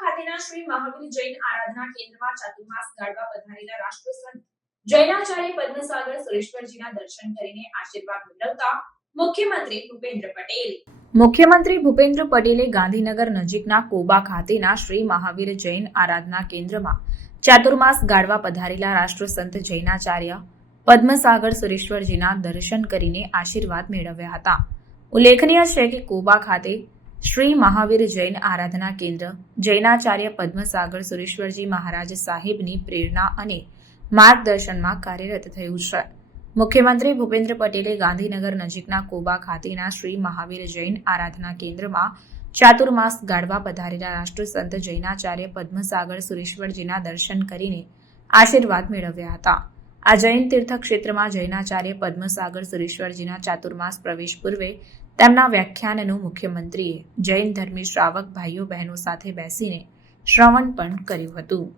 ખાતેના શ્રી મહાવીર જૈન આરાધના કેન્દ્રમાં ચાતુર્માસ ગાળવા પધારેલા રાષ્ટ્રસંત જૈનાચાર્ય પદ્મસાગર સુરેશ્વરજીના દર્શન કરીને આશીર્વાદ મેળવતા મુખ્યમંત્રી ભૂપેન્દ્ર પટેલે ગાંધીનગર નજીકના કોબા ખાતેના શ્રી મહાવીર જૈન આરાધના કેન્દ્રમાં ચાતુર્માસ ગાળવા પધારેલા રાષ્ટ્રસંત જૈનાચાર્ય પદ્મસાગર સુરેશ્વરજીના દર્શન કરીને આશીર્વાદ મેળવ્યા હતા. ઉલ્લેખનીય છે કે કોબા ખાતે શ્રી મહાવીર જૈન આરાધના કેન્દ્ર જૈનાચાર્ય પદ્મસાગર સુરેશ્વરજી મહારાજ સાહેબની પ્રેરણા અને માર્ગદર્શનમાં કાર્યરત થયું છે. મુખ્યમંત્રી ભૂપેન્દ્ર પટેલે ગાંધીનગર નજીકના કોબા ખાતેના શ્રી મહાવીર જૈન આરાધના કેન્દ્રમાં ચાતુર્માસ ગાળવા પધારેલા રાષ્ટ્રસંત જૈનાચાર્ય પદ્મસાગર સુરેશ્વરજીના દર્શન કરીને આશીર્વાદ મેળવ્યા હતા. આ જૈન તીર્થ ક્ષેત્રમાં જૈનાચાર્ય પદ્મસાગર સુરેશ્વરજીના ચાતુર્માસ પ્રવેશ પૂર્વે તેમના વ્યાખ્યાનનું મુખ્યમંત્રીએ જૈન ધર્મી શ્રાવક ભાઈઓ બહેનો સાથે બેસીને શ્રવણ પણ કર્યું હતું.